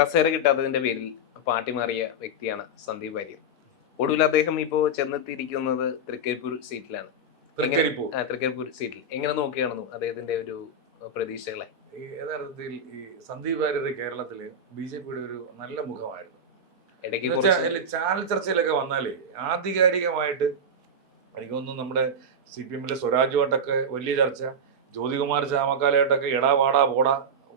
കസേര കിട്ടാത്തതിന്റെ പേരിൽ പാർട്ടി മാറിയ വ്യക്തിയാണ് സന്ദീപ് വാര്യർ. ഒടുവിൽ അദ്ദേഹം ഇപ്പോൾ ചെന്നെത്തിയിരിക്കുന്നത് തൃക്കരിപ്പൂർ സീറ്റിലാണ്. തൃക്കരിപ്പൂർ സീറ്റിൽ എങ്ങനെ നോക്കിയാണെന്നു അദ്ദേഹത്തിന്റെ ഒരു പ്രതീക്ഷകളെ? യഥാർത്ഥത്തിൽ ഈ സന്ദീപ് വാര്യർ കേരളത്തില് BJPയുടെ ഒരു നല്ല മുഖമായിരുന്നു. ചാനൽ ചർച്ചയിലൊക്കെ വന്നാലേ ആധികാരികമായിട്ട് എനിക്ക് തോന്നുന്നു നമ്മുടെ CPM-ലെ സ്വരാജുമായിട്ടൊക്കെ വലിയ ചർച്ച, ജ്യോതികുമാർ ചാമക്കാലയായിട്ടൊക്കെ എടാ വാടാ പോടാ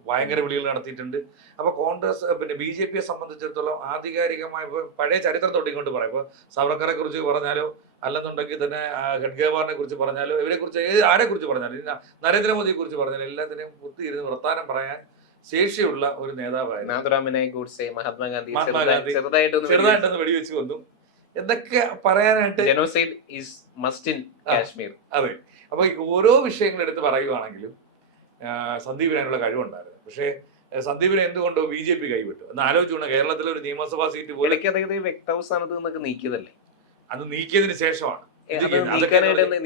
ഭയങ്കര വിളികൾ നടത്തിയിട്ടുണ്ട്. അപ്പൊ കോൺഗ്രസ് പിന്നെ BJPയെ സംബന്ധിച്ചിടത്തോളം ആധികാരികമായ പഴയ ചരിത്രം തൊട്ടിക്കൊണ്ട് പറയാം. ഇപ്പൊ സവർക്കറെ കുറിച്ച് പറഞ്ഞാലോ അല്ലെന്നുണ്ടെങ്കിൽ തന്നെ ഖഡ്ഗേവാറിനെ കുറിച്ച് പറഞ്ഞാലോ ഇവരെ കുറിച്ച് ആരെ കുറിച്ച് പറഞ്ഞാലും നരേന്ദ്രമോദിയെ കുറിച്ച് പറഞ്ഞാലും എല്ലാത്തിനെയും കുത്തിയിരുന്ന് വർത്താനം പറയാൻ ശേഷിയുള്ള ഒരു നേതാവായിരുന്നു. മഹാത്മാഗാന്ധി ചെറുതായിട്ടൊന്ന് വെടിവെച്ച് വന്നു എന്തൊക്കെ പറയാനായിട്ട്. Genocide is must in Kashmir. അതെ. അപ്പൊ ഓരോ വിഷയങ്ങൾ എടുത്ത് പറയുവാണെങ്കിലും സന്ദീപിന് അതിനുള്ള കഴിവുണ്ടായിരുന്നു. പക്ഷേ സന്ദീപിനെ എന്തുകൊണ്ടോ BJP കൈവിട്ടു എന്ന് ആലോചിച്ചുകൊണ്ട് കേരളത്തിലെ ഒരു നിയമസഭാ സീറ്റ് പോലെ വ്യക്തവ സ്ഥാനത്ത് നിന്നൊക്കെ നീക്കിയതല്ലേ? അത് നീക്കിയതിന് ശേഷമാണ്.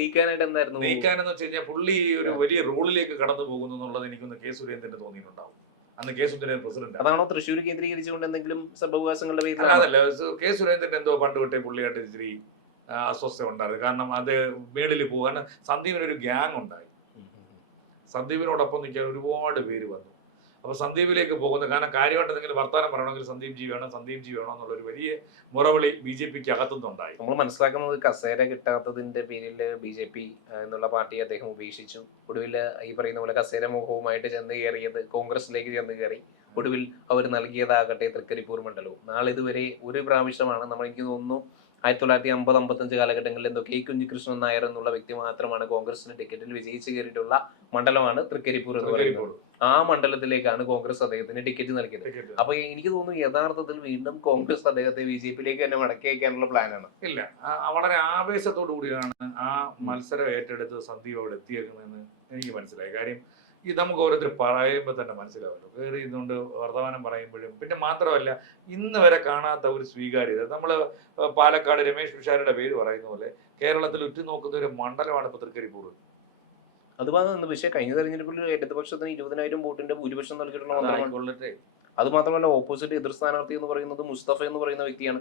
നീക്കാനെന്ന് വെച്ച് കഴിഞ്ഞാൽ പുള്ളി ഒരു വലിയ റോളിലേക്ക് കടന്നു പോകുന്നു എന്നുള്ളത് എനിക്കൊന്ന് K. സുരേന്ദ്രന് തോന്നിയിട്ടുണ്ടാവും. അന്ന് K. സുരേന്ദ്രൻ പ്രസിഡന്റ്. അതാണോ തൃശ്ശൂർ കേന്ദ്രീകരിച്ചുകൊണ്ട് എന്തെങ്കിലും സംഭവവികാസങ്ങളുടെ പേരിൽ? അതല്ല, K. സുരേന്ദ്രൻ എന്തോ പണ്ട് വിട്ടേ പുള്ളിയായിട്ട് ഇച്ചിരി അസ്വസ്ഥ ഉണ്ടായിരുന്നു. കാരണം അത് മേളിൽ പോകാൻ സന്ദീപിനൊരു ഗ്യാങ് ഉണ്ടായി. സന്ദീപിനോടൊപ്പം നിൽക്കാൻ ഒരുപാട് പേര് വന്നു. അപ്പൊ സന്ദീപിലേക്ക് പോകുന്നത് കാരണം കാര്യമായിട്ട് എന്തെങ്കിലും വർത്താനം പറയണമെങ്കിൽ സന്ദീപ് ജി വേണം എന്നുള്ളൊരു വലിയ മുറവിളി BJPക്ക് അകത്തുനിന്നുണ്ടായി. നമ്മൾ മനസ്സിലാക്കുന്നത് കസേര കിട്ടാത്തതിന്റെ പേരിൽ BJP എന്നുള്ള പാർട്ടി അദ്ദേഹം ഉപേക്ഷിച്ചു. ഒടുവിൽ ഈ പറയുന്ന പോലെ കസേര മോഹവുമായിട്ട് ചെന്ന് കയറിയത് കോൺഗ്രസിലേക്ക് ചെന്ന് കയറി. ഒടുവിൽ അവർ നൽകിയതാകട്ടെ തൃക്കരിപ്പൂർ മണ്ഡലവും. നാളിതുവരെ ഒരു പ്രാവശ്യമാണ് എനിക്ക് തോന്നുന്നു 1950-55 കാലഘട്ടങ്ങളിൽ എന്തോ K. കുഞ്ഞികൃഷ്ണൻ നായർ എന്നുള്ള വ്യക്തി മാത്രമാണ് കോൺഗ്രസിന് ടിക്കറ്റിൽ വിജയിച്ചു കയറിയിട്ടുള്ള മണ്ഡലമാണ് തൃക്കരിപ്പൂർ എന്ന് പറയുന്നത്. ആ മണ്ഡലത്തിലേക്കാണ് കോൺഗ്രസ് അദ്ദേഹത്തിന് ടിക്കറ്റ് നൽകിയത്. അപ്പൊ എനിക്ക് തോന്നുന്നു യഥാർത്ഥത്തിൽ വീണ്ടും കോൺഗ്രസ് അദ്ദേഹത്തെ BJPയിലേക്ക് തന്നെ മടക്കി അയക്കാനുള്ള പ്ലാനാണ്. ഇല്ല, വളരെ ആവേശത്തോടു കൂടിയാണ് ആ മത്സരം ഏറ്റെടുത്ത് സന്ദീപ് അവിടെ എത്തിയേക്കുന്നതെന്ന് എനിക്ക് മനസ്സിലായി. കാര്യം ഈ നമുക്ക് ഓരോരുത്തർ പറയുമ്പോൾ തന്നെ മനസ്സിലാവല്ലോ, കയറി ഇന്നുകൊണ്ട് വർത്തമാനം പറയുമ്പോഴും. പിന്നെ മാത്രമല്ല ഇന്ന് വരെ കാണാത്ത ഒരു സ്വീകാര്യത. നമ്മൾ പാലക്കാട് രമേശ് പിഷാരുടെ പേര് പറയുന്ന പോലെ കേരളത്തിൽ ഉറ്റുനോക്കുന്ന ഒരു മണ്ഡലമാണ് ഇപ്പൊ തൃക്കരിപ്പൂർ. അത് പക്ഷേ കഴിഞ്ഞ തെരഞ്ഞെടുപ്പിൽ ഇടതുപക്ഷത്തിന് 20,000 വോട്ടിന്റെ ഭൂരിപക്ഷം നൽകിയിട്ടുള്ള. അത് മാത്രമല്ല ഓപ്പോസിറ്റ് എതിർ സ്ഥാനാർത്ഥി എന്ന് പറയുന്നത് മുസ്തഫ എന്ന് പറയുന്ന വ്യക്തിയാണ്.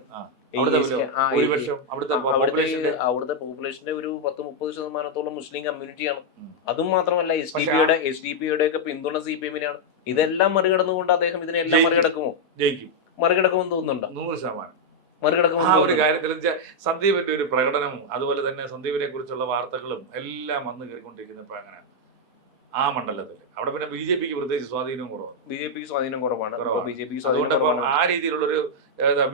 അവിടുത്തെ പോപ്പുലേഷന്റെ ഒരു 10-30% മുസ്ലിം കമ്മ്യൂണിറ്റിയാണ്. അതും മാത്രമല്ല SDPയുടെ ഒക്കെ പിന്തുണ CPM-നാണ്. ഇതെല്ലാം മറികടന്നുകൊണ്ട് അദ്ദേഹം ഇതിനെല്ലാം മറികടക്കുമെന്ന് തോന്നുന്നുണ്ടോ? 100% മറികടക്കുമെന്ന്. ആ ഒരു കാര്യത്തിൽ സന്ദീപിന്റെ ഒരു പ്രകടനവും അതുപോലെ തന്നെ സന്ദീപിനെ കുറിച്ചുള്ള വാർത്തകളും എല്ലാം വന്നു കയറിക്കൊണ്ടിരിക്കുന്നപ്പോ അങ്ങനെ ആ മണ്ഡലത്തിൽ അവിടെ പിന്നെ BJPക്ക് പ്രത്യേകിച്ച് സ്വാധീനവും കുറവാണ്. അതുകൊണ്ട് ആ രീതിയിലുള്ളൊരു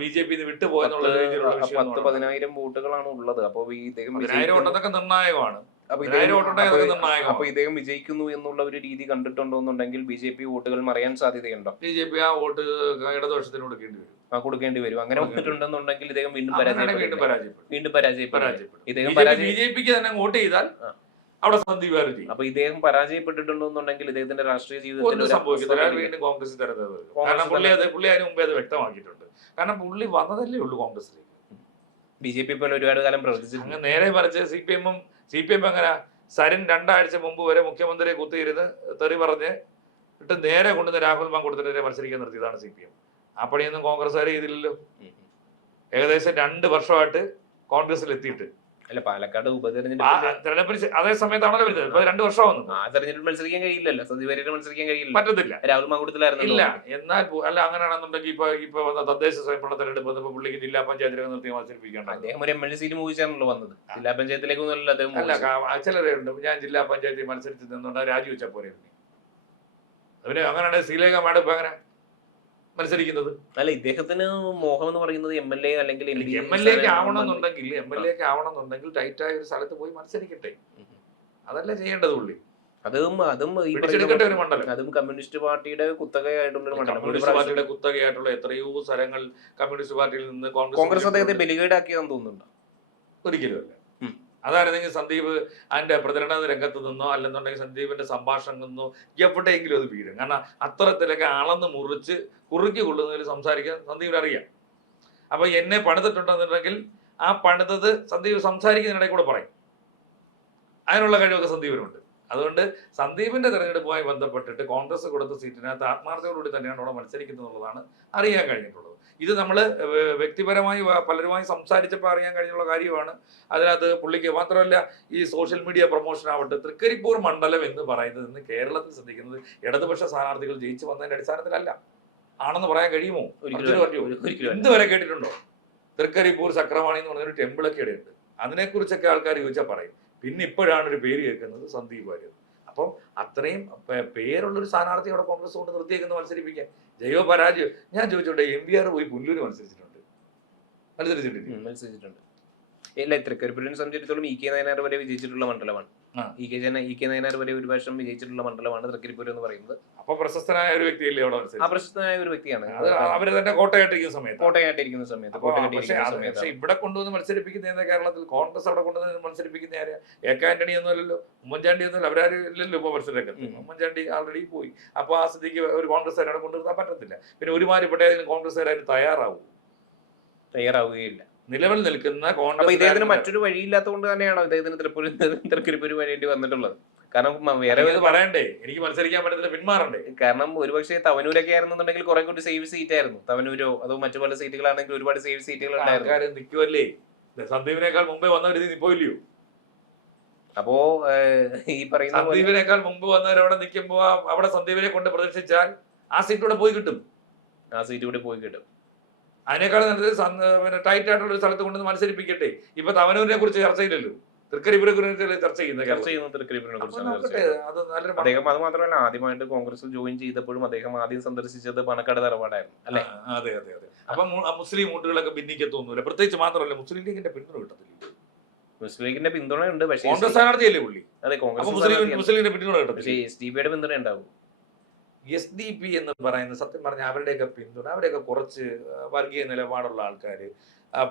BJP വിട്ടുപോയെന്നുള്ള രീതിയിലുള്ള 10,000 വോട്ടുകളാണ് ഉള്ളത്. അപ്പൊ നിർണായകമാണ്. അപ്പൊ ഇദ്ദേഹം വിജയിക്കുന്നു എന്നുള്ള ഒരു രീതി കണ്ടിട്ടുണ്ടോന്നുണ്ടെങ്കിൽ BJP വോട്ടുകൾ മറിയാൻ സാധ്യതയുണ്ടോ? BJP ആ വോട്ട് ഇടതുപക്ഷത്തിന് കൊടുക്കേണ്ടി വരും. അങ്ങനെ വന്നിട്ടുണ്ടെന്നുണ്ടെങ്കിൽ ഇദ്ദേഹം വീണ്ടും പരാജയപ്പെടും. BJPക്ക് തന്നെ വോട്ട് ചെയ്താൽ അവിടെ സന്ദീപ് വാര്യർ. അപ്പൊ ഇദ്ദേഹം പരാജയപ്പെട്ടിട്ടുണ്ടെന്നുണ്ടെങ്കിൽ ഇദ്ദേഹത്തിന്റെ രാഷ്ട്രീയ ജീവിതത്തിൽ സംഭവിക്കത്തില്ല. വീണ്ടും കോൺഗ്രസ് തരുന്നത്. കാരണം പുള്ളി അതിന് മുമ്പേ അത് വ്യക്തമാക്കിയിട്ടുണ്ട്. കാരണം പുള്ളി വന്നതല്ലേ ഉള്ളൂ കോൺഗ്രസിലേക്ക്. BJP പോലെ ഒരുപാട് കാലം പ്രവർത്തിച്ചു. അങ്ങ് നേരെ മറിച്ച് CPM അങ്ങനെ സരിൻ 2 ആഴ്ച മുമ്പ് വരെ മുഖ്യമന്ത്രിയെ കുത്തിയിരുന്ന് തെറി പറഞ്ഞ് ഇട്ട് നേരെ കൊണ്ടുവന്ന് രാഹുൽ മാങ്കൂട്ടത്തിനെതിരെ മത്സരിക്കാൻ നിർത്തിയതാണ് CPM. ആ പണിയൊന്നും കോൺഗ്രസ്സുകാർ ചെയ്തില്ലല്ലോ. ഏകദേശം 2 വർഷമായിട്ട് കോൺഗ്രസിൽ എത്തിയിട്ട്. അല്ല, പാലക്കാട് ഉപതെരഞ്ഞെടുപ്പ് അതേ സമയത്താണല്ലോ വരുന്നത്. ഇപ്പൊ 2 വർഷം വന്നു. ആ തെരഞ്ഞെടുപ്പ് മത്സരിക്കാൻ കഴിയില്ലല്ലോ, സന്ദീപ് വാര്യർ മത്സരിക്കാൻ കഴിയില്ല, പറ്റത്തില്ല. രാഹുൽ മാങ്കൂട്ടത്തിലായിരുന്നു. ഇല്ല, എന്നാൽ അല്ല അങ്ങനെയാണെന്നുണ്ടെങ്കിൽ ഇപ്പൊ വന്ന തദ്ദേശ സ്വയംഭരണ തെരഞ്ഞെടുപ്പ് വന്നപ്പോൾ പുള്ളിക്ക് ജില്ലാ പഞ്ചായത്തിലേക്ക് നിർത്തി മത്സരിപ്പിക്കേണ്ട. അദ്ദേഹം ഒരു MLA സീറ്റ് മോഹിച്ചാണല്ലോ വന്നത്. ജില്ലാ പഞ്ചായത്തിലേക്കൊന്നും അല്ല, ചിലരുണ്ട് ഞാൻ ജില്ലാ പഞ്ചായത്തിൽ മത്സരിച്ച് നിന്നുകൊണ്ട് രാജിവെച്ചാൽ പോരെ. അവര് അങ്ങനെയാണ് ശ്രീലേഖ മാഡം ഇപ്പൊ അങ്ങനെ മത്സരിക്കുന്നത്. അല്ല, ഇദ്ദേഹത്തിന് മോഹം എന്ന് പറയുന്നത് MLA അല്ലെങ്കിൽ MLA ആവണമെന്നുണ്ടെങ്കിൽ ടൈറ്റായ ഒരു സ്ഥലത്ത് പോയി മത്സരിക്കട്ടെ. അതല്ലേ ചെയ്യേണ്ടത് പുള്ളി. അതും ഒരു മണ്ഡലം. അതും കമ്മ്യൂണിസ്റ്റ് പാർട്ടിയുടെ കുത്തകയായിട്ടുള്ള മണ്ഡലം. കമ്മ്യൂണിസ്റ്റ് പാർട്ടിയുടെ കുത്തകയായിട്ടുള്ള എത്രയോ സ്ഥലങ്ങൾ കമ്മ്യൂണിസ്റ്റ് പാർട്ടിയിൽ നിന്ന് കോൺഗ്രസ് അദ്ദേഹത്തെ ബലികേടാക്കിയതെന്ന് തോന്നുന്നുണ്ടോ? ഒരിക്കലുമല്ല. അതായിരുന്നെങ്കിൽ സന്ദീപ് അതിന്റെ പ്രചരണ രംഗത്ത് നിന്നോ അല്ലെന്നുണ്ടെങ്കിൽ സന്ദീപിന്റെ സംഭാഷണത്തിൽ നിന്നോ എവിടെയെങ്കിലും അത് വീഴും. കാരണം അത്തരത്തിലൊക്കെ അളന്ന് മുറിച്ച് കുറുക്കി കൊള്ളുന്നതിൽ സംസാരിക്കാൻ സന്ദീപിന് അറിയാം. അപ്പൊ എന്നെ പണിതിട്ടുണ്ടെന്നുണ്ടെങ്കിൽ ആ പണിതത് സന്ദീപ് സംസാരിക്കുന്നതിനിടയിൽ കൂടെ പറയും. അതിനുള്ള കഴിവൊക്കെ സന്ദീപിനുണ്ട്. അതുകൊണ്ട് സന്ദീപിന്റെ തെരഞ്ഞെടുപ്പുമായി ബന്ധപ്പെട്ടിട്ട് കോൺഗ്രസ് കൊടുത്ത സീറ്റിനകത്ത് ആത്മാർത്ഥതയോടുകൂടി തന്നെയാണ് അവിടെ മത്സരിക്കുന്നത് എന്നുള്ളതാണ് അറിയാൻ കഴിഞ്ഞിട്ടുള്ളത്. ഇത് നമ്മൾ വ്യക്തിപരമായി പലരുമായി സംസാരിച്ചപ്പോൾ അറിയാൻ കഴിഞ്ഞുള്ള കാര്യമാണ്. അതിനകത്ത് പുള്ളിക്ക് മാത്രമല്ല, ഈ സോഷ്യൽ മീഡിയ പ്രൊമോഷൻ ആവട്ടെ, തൃക്കരിപ്പൂർ മണ്ഡലം എന്ന് പറയുന്നത് ഇന്ന് കേരളത്തിൽ ശ്രദ്ധിക്കുന്നത് ഇടതുപക്ഷ സ്ഥാനാർത്ഥികൾ ജയിച്ചു വന്നതിന്റെ അടിസ്ഥാനത്തിലല്ല. ആണെന്ന് പറയാൻ കഴിയുമോ? ഇതുവരെ കേട്ടിട്ടുണ്ടോ? തൃക്കരിപ്പൂർ ചക്രവാണി എന്ന് പറഞ്ഞൊരു ടെമ്പിളൊക്കെ ഇടയുണ്ട്. അതിനെക്കുറിച്ചൊക്കെ ആൾക്കാർ ചോദിച്ചാൽ പറയും. പിന്നെ ഇപ്പോഴാണ് ഒരു പേര് കേൾക്കുന്നത്, സന്ദീപ് വാര്യർ. അപ്പം അത്രയും പേരുള്ളൊരു സ്ഥാനാർത്ഥി അവിടെ കോൺഗ്രസ് കൊണ്ട് നിർത്തിയേക്കുന്ന മത്സരിപ്പിക്കാൻ. ജയോ പരാജയം. ഞാൻ ചോദിച്ചോട്ടെ, MVR പോയി പുല്ലൂര് മത്സരിച്ചിട്ടുണ്ട്? മത്സരിച്ചിട്ടുണ്ട്. ഇല്ല, തൃക്കരിപ്പൂരിനെ സംബന്ധിച്ചിടത്തോളം EK നായനാർ വരെ വിജയിച്ചിട്ടുള്ള മണ്ഡലമാണ്. EK നായനാർ വരെ ഒരു വർഷം വിജയിച്ചിട്ടുള്ള മണ്ഡലമാണ് തൃക്കരിപ്പൂർ എന്ന് പറയുന്നത്. അപ്പൊ പ്രശസ്തനായ ഒരു വ്യക്തിയല്ലേ അവിടെ? പ്രശസ്തനായ ഒരു വ്യക്തിയാണ്. അവര് തന്നെ കോട്ടയായിട്ടിരിക്കുന്ന സമയത്ത്. പക്ഷെ ഇവിടെ കൊണ്ടുവന്ന് മത്സരിപ്പിക്കുന്ന കേരളത്തിൽ കോൺഗ്രസ് അവിടെ കൊണ്ടുവന്ന് മത്സരിപ്പിക്കുന്ന ആരെയാ? AK ആന്റണി ഒന്നുമല്ലല്ലോ, ഉമ്മൻചാണ്ടി ഒന്നുമല്ല. അവരാരും ഇല്ലല്ലോ ഇപ്പൊ മത്സരരംഗത്ത്. ഉമ്മൻചാണ്ടി ആൾറെഡി പോയി. അപ്പൊ ആ സ്ഥിതിക്ക് ഒരു കോൺഗ്രസ്സുകാരെ കൊണ്ടുവരാൻ പറ്റത്തില്ല. പിന്നെ ഒരുമാതിരിപ്പെട്ട കോൺഗ്രസ്സുകാരും തയ്യാറാവുകയില്ല. നിലവിൽ നിൽക്കുന്ന കോൺഗ്രസ് ഇദ്ദേഹത്തിന് മറ്റൊരു വഴിയില്ലാത്തതുകൊണ്ട് തന്നെയാണോ ഇദ്ദേഹത്തിന് തൃക്കരിപ്പൂർ വരേണ്ടി വന്നിട്ടുള്ളത്? കാരണം വേറെ പറയണ്ടേ, എനിക്ക് മത്സരിക്കാൻ പറ്റത്തില്ല, പിന്മാറണ്ടേ? കാരണം ഒരുപക്ഷെ തവനൂരൊക്കെ ആയിരുന്നുണ്ടെങ്കിൽ കുറെ കൂടി സേഫ് സീറ്റ് ആയിരുന്നു. തവനൂരോ അതോ മറ്റു പല സീറ്റുകളാണെങ്കിൽ ഒരുപാട് സേഫ് സീറ്റുകൾ ഉണ്ടായിരുന്നു. നിൽക്കുമല്ലേ, സന്ദീപിനേക്കാൾ മുമ്പേ വന്നവർ പോയില്ലയോ? അപ്പോ ഈ പറയുന്ന സന്ദീപിനേക്കാൾ മുമ്പ് വന്നവരവിടെ നിൽക്കുമ്പോ അവിടെ സന്ദീപിനെ കൊണ്ട് പ്രദർശിച്ചാൽ ആ സീറ്റൂടെ പോയി കിട്ടും. അതിനേക്കാൾ നല്ലത് ടൈറ്റ് ആയിട്ടുള്ള ഒരു സ്ഥലത്ത് കൊണ്ടുവന്ന് മത്സരിപ്പിക്കട്ടെ. ഇപ്പൊ തവനൂരിനെ കുറിച്ച് ചർച്ചയില്ലല്ലോ, തൃക്കരിപ്പൂരെ കുറിച്ച് ചർച്ച ചെയ്യുന്നത്. അദ്ദേഹം അത് മാത്രമല്ല, ആദ്യമായിട്ട് കോൺഗ്രസിൽ ജോയിൻ ചെയ്തപ്പോഴും അദ്ദേഹം ആദ്യം സന്ദർശിച്ചത് പണക്കാട് തറവാടായിരുന്നു അല്ലെ? അതെ. അപ്പൊ മുസ്ലിം വോട്ടുകളൊക്കെ ഭിന്നിക്കത്തൊന്നുമില്ല. പ്രത്യേകിച്ച് മാത്രമല്ല, മുസ്ലിം ലീഗിന്റെ പിന്തുണ കിട്ടത്തില്ല. മുസ്ലിം ലീഗിന്റെ പിന്തുണ ഉണ്ട്, പക്ഷേ കോൺഗ്രസ് സ്ഥാനാർത്ഥിയല്ലേ പുള്ളി. അതെ, കോൺഗ്രസ് മുസ്ലിമിന്റെ പിന്തുണ കിട്ടും, പക്ഷേ SDP പിന്തുണ ഉണ്ടാവും. SDP എന്ന് പറയുന്നത് സത്യം പറഞ്ഞാൽ അവരുടെയൊക്കെ പിന്തുണ, അവരെയൊക്കെ കുറച്ച് വർഗീയ നിലപാടുള്ള ആൾക്കാര്,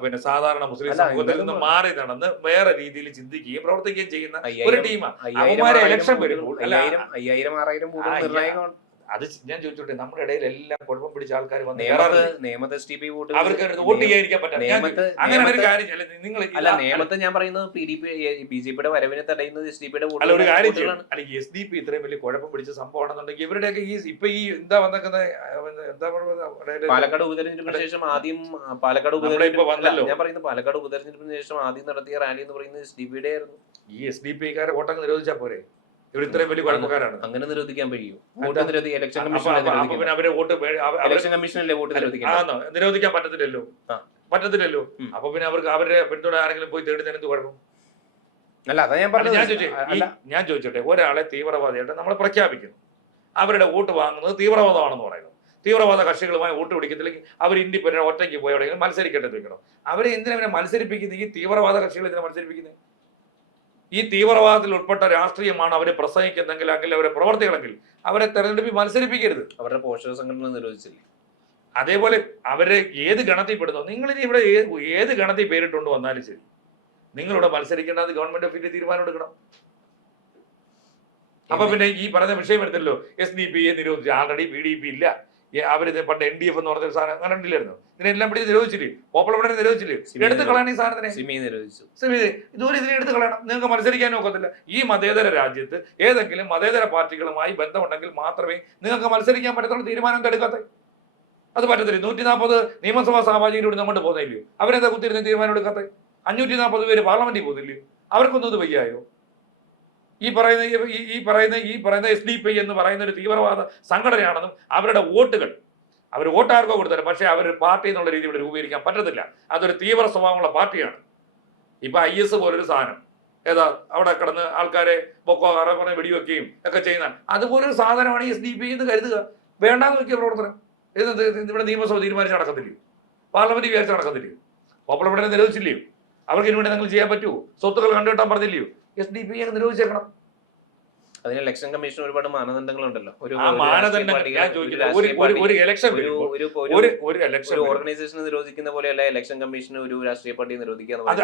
പിന്നെ സാധാരണ മുസ്ലിം സമൂഹത്തിൽ നിന്ന് മാറി നടന്ന് വേറെ രീതിയിൽ ചിന്തിക്കുകയും പ്രവർത്തിക്കുകയും ചെയ്യുന്ന ഒരു ടീമാണ്. അവന്മാരെ ഇലക്ഷൻ വരുമ്പോൾ 5000-6000 അത് ഞാൻ ചോദിച്ചോട്ടെ, നമ്മുടെ ഇടയിൽ എല്ലാം കുഴപ്പം പിടിച്ച ആൾക്കാർ വന്ന് അവർക്ക് വോട്ട് ചെയ്യാതിരിക്കാൻ പറ്റില്ല. അങ്ങനെ ഒരു കാര്യം നിങ്ങൾ നിയമത്തെ ഞാൻ പറയുന്നത് BJPയുടെ വരവിനെ തടയുന്നത് SDP-യുടെ ഒരു കാര്യം ചെയ്യണം. അല്ലെങ്കിൽ SDP ഇത്രയും വലിയ കുഴപ്പം പിടിച്ച സംഭവം ആണെന്നുണ്ടെങ്കിൽ ഇവരുടെയൊക്കെ ഇപ്പൊ എന്താ വന്നേക്കുന്നത്, പാലക്കാട് ഉപതെരഞ്ഞെടുപ്പിന് ശേഷം ആദ്യം പാലക്കാട് ഉപതെരഞ്ഞെടുപ്പിന് ശേഷം ആദ്യം നടത്തിയ റാലി എന്ന് പറയുന്നത് SDP-യുടെ ആയിരുന്നു. ഈ SDP-കാരെ വോട്ടങ്ങ് നിരോധിച്ചാൽ പോരെ? ഇവർ ഇത്രയും വലിയ കുഴപ്പക്കാരാണ്. അങ്ങനെ നിരോധിക്കാൻ കഴിയും? ഇലക്ഷൻ കമ്മീഷനല്ലേ വോട്ട് നിരോധിക്കാൻ പറ്റത്തില്ലല്ലോ. അപ്പൊ പിന്നെ അവർക്ക് അവരുടെ പിന്തുണ ആരെങ്കിലും പോയി തേടുന്നതിന് എന്ത് കുഴപ്പം? അല്ല, അതാ ഞാൻ ചോദിച്ചോട്ടെ, ഒരാളെ തീവ്രവാദിയായിട്ട് നമ്മൾ പ്രഖ്യാപിക്കുന്നു, അവരുടെ വോട്ട് വാങ്ങുന്നത് തീവ്രവാദമാണെന്ന് പറയുന്നു. തീവ്രവാദ കക്ഷികളുമായി വോട്ട് പിടിക്കത്തില്ലെങ്കിൽ അവർ ഇൻഡിപെൻഡന്റ് ഒറ്റയ്ക്ക് പോയി എവിടെയെങ്കിലും മത്സരിക്കട്ടെ വെക്കണം. അവരെ എന്തിനാ മത്സരിപ്പിക്കുന്നത്? ഈ തീവ്രവാദ കക്ഷികൾ എന്തിനാ മത്സരിപ്പിക്കുന്നത്? ഈ തീവ്രവാദത്തിൽ ഉൾപ്പെട്ട രാഷ്ട്രീയമാണ് അവരെ പ്രസംഗിക്കുന്നെങ്കിൽ, അല്ലെങ്കിൽ അവരെ പ്രവർത്തികളെങ്കിൽ അവരെ തെരഞ്ഞെടുപ്പിൽ മത്സരിപ്പിക്കരുത്. അവരുടെ പോഷക സംഘടന നിരോധിച്ചില്ലേ? അതേപോലെ അവരെ ഏത് ഗണത്തിൽ പെടുന്നോ, നിങ്ങളിനി ഇവിടെ ഏത് ഗണത്തിൽ പേരിട്ടുകൊണ്ട് വന്നാലും ശരി, നിങ്ങളിവിടെ മത്സരിക്കേണ്ടത് ഗവൺമെന്റ് ഓഫ് ഇന്ത്യ തീരുമാനം എടുക്കണം. അപ്പൊ പിന്നെ ഈ പറഞ്ഞ വിഷയം എടുത്തല്ലോ, SDP-യെ നിരോധിച്ചു. ആൾറെഡി PDP ഇല്ല, അവരിത് പണ്ട് NDF എന്ന് പറഞ്ഞ സാധനം അങ്ങനെ ഉണ്ടില്ലായിരുന്നു. ഇതിനെല്ലാം പിടിച്ച് നിരോധിച്ചില്ലേ? പോപ്പുലർ ഫ്രണ്ടിനെ നിരോധിച്ചില്ലേ? എടുത്ത് കളയണം ഈ സാധനത്തിനെ. ഇതുപോലെ ഇതിനെ എടുത്ത് കളയണം. നിങ്ങൾക്ക് മത്സരിക്കാൻ ഒക്കത്തില്ല. ഈ മതേതര രാജ്യത്ത് ഏതെങ്കിലും മതേതര പാർട്ടികളുമായി ബന്ധമുണ്ടെങ്കിൽ മാത്രമേ നിങ്ങൾക്ക് മത്സരിക്കാൻ പറ്റത്തുള്ള. തീരുമാനം എടുക്കാത്ത അത് പറ്റത്തില്ല. 140 നിയമസഭാ സാമാജികരോട് നമ്മോട്ട് പോകുന്നില്ലയോ? അവരെന്താ കുത്തിരുന്ന് തീരുമാനം എടുക്കാത്ത? 540 പേര് പാർലമെന്റിൽ പോകുന്നില്ലയോ? അവർക്കൊന്നും ഇത് വയ്യായോ? ഈ പറയുന്ന SDP എന്ന് പറയുന്ന ഒരു തീവ്രവാദ സംഘടനയാണെന്നും അവരുടെ വോട്ടുകൾ അവർ വോട്ടാർക്കോ കൊടുത്തരും, പക്ഷേ അവർ പാർട്ടി എന്നുള്ള രീതി ഇവിടെ രൂപീകരിക്കാൻ പറ്റത്തില്ല. അതൊരു തീവ്ര സ്വഭാവമുള്ള പാർട്ടിയാണ്. ഇപ്പൊ IS പോലൊരു സാധനം ഏതാ അവിടെ കിടന്ന് ആൾക്കാരെ ബൊക്കോ ഹറാം പറഞ്ഞ് വെടിവെക്കുകയും ഒക്കെ ചെയ്യുന്ന അതുപോലൊരു സാധനമാണ് ഈ SDP എന്ന് കരുതുക. വേണ്ടാന്ന് വെക്കിയ പ്രവർത്തനം ഇവിടെ നിയമസഭ തീരുമാനിച്ച് നടക്കത്തില്ലയോ? പാർലമെന്റ് വിചാരിച്ച് നടക്കത്തില്ലയോ? പോപ്പുലർ ഫ്രണ്ടിനെ നിരോധിച്ചില്ലയോ? അവർക്ക് ഇതിനു വേണ്ടി നിങ്ങൾ ചെയ്യാൻ പറ്റുമോ? സ്വത്തുക്കൾ കണ്ടുകിട്ടാൻ പറഞ്ഞില്ലയോ? SDP-യെ നിരോധിച്ചേക്കണം. അതിന് ഇലക്ഷൻ കമ്മീഷൻ ഒരുപാട് മാനദണ്ഡങ്ങളുണ്ടല്ലോ. ഒരു ഓർഗനൈസേഷനെ നിരോധിക്കുന്ന പോലെയല്ല ഇലക്ഷൻ കമ്മീഷൻ ഒരു രാഷ്ട്രീയ പാർട്ടി നിരോധിക്കാന്ന് പറയുന്നത്.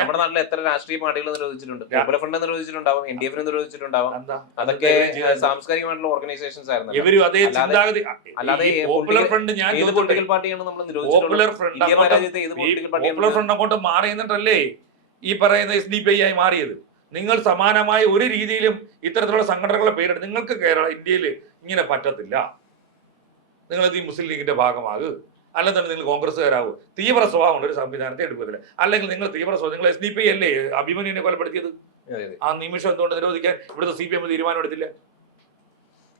നമ്മുടെ നാട്ടിൽ എത്ര രാഷ്ട്രീയ പാർട്ടികൾ നിരോധിച്ചിട്ടുണ്ട്? പോപ്പുലർ ഫ്രണ്ട് നിരോധിച്ചിട്ടുണ്ടാവും, NDF നിരോധിച്ചിട്ടുണ്ടാവും. അതൊക്കെ സാംസ്കാരികമായിട്ടുള്ള ഓർഗനൈസേഷൻസ് ആയിരുന്നു. അല്ലാതെ ഏത് പൊളിറ്റിക്കൽ പാർട്ടിയാണ് നമ്മൾ നിരോധിച്ചിട്ടുള്ളത്? മാറി എന്നിട്ടല്ലേ ഈ പറയുന്ന SDP ആയി മാറിയത്? നിങ്ങൾ സമാനമായ ഒരു രീതിയിലും ഇത്തരത്തിലുള്ള സംഘടനകളെ പേരിട്ട് നിങ്ങൾക്ക് ഇന്ത്യയിൽ ഇങ്ങനെ പറ്റത്തില്ല. നിങ്ങൾ ഈ മുസ്ലിം ലീഗിന്റെ ഭാഗമാകും, അല്ലെന്നുണ്ടെങ്കിൽ നിങ്ങൾ കോൺഗ്രസ്സുകാരാകും. തീവ്ര സ്വഭാവമുള്ള ഒരു സംവിധാനത്തെ എടുക്കത്തില്ല. അല്ലെങ്കിൽ നിങ്ങൾ തീവ്ര സ്വഭാവം, നിങ്ങൾ SDP അല്ലേ അഭിമന്യുവിനെ കൊലപ്പെടുത്തിയത്? ആ നിമിഷം എന്തുകൊണ്ട് നിരോധിക്കാൻ ഇവിടുത്തെ CPM തീരുമാനം എടുത്തില്ല?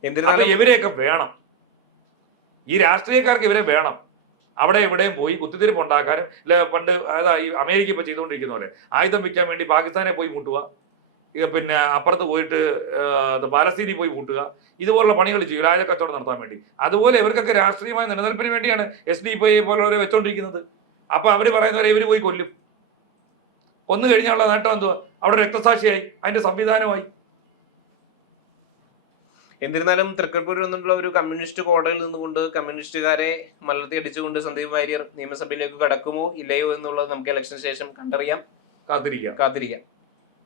എന്നിരുന്നാലും ഇവരെയൊക്കെ വേണം, ഈ രാഷ്ട്രീയക്കാർക്ക് ഇവരെ വേണം. അവിടെ എവിടെയും പോയി കുത്തിത്തിരിപ്പ് ഉണ്ടാക്കാനും പണ്ട് ഈ അമേരിക്ക ഇപ്പൊ ചെയ്തുകൊണ്ടിരിക്കുന്ന പോലെ ആയുധം വിൽക്കാൻ വേണ്ടി പാകിസ്ഥാനെ പോയി മുട്ടുക, പിന്നെ അപ്പുറത്ത് പോയിട്ട് പാലസ്തീനിൽ പോയി മുട്ടുക, ഇതുപോലുള്ള പണികൾ ചെയ്യും രാജകച്ചവടം നടത്താൻ വേണ്ടി. അതുപോലെ ഇവർക്കൊക്കെ രാഷ്ട്രീയമായ നിലനിൽപ്പിന് വേണ്ടിയാണ് SDP പോലുള്ളവരെ വെച്ചോണ്ടിരിക്കുന്നത്. അപ്പൊ അവര് പറയുന്നവരെ ഇവര് പോയി കൊല്ലും. കൊന്നു കഴിഞ്ഞാലുള്ള നേട്ടം എന്തുവാ? അവിടെ രക്തസാക്ഷിയായി, അതിന്റെ സംവിധാനമായി. എന്നിരുന്നാലും തൃക്കരിപ്പൂരിൽ നിന്നുള്ള ഒരു കമ്മ്യൂണിസ്റ്റ് കോടതിയിൽ നിന്നുകൊണ്ട് കമ്മ്യൂണിസ്റ്റുകാരെ മലർത്തി അടിച്ചുകൊണ്ട് സന്ദീപ് വാര്യർ നിയമസഭയിലേക്ക് കടക്കുമോ ഇല്ലയോ എന്നുള്ളത് നമുക്ക് ഇലക്ഷന് ശേഷം കണ്ടറിയാം, കാത്തിരിക്കാം.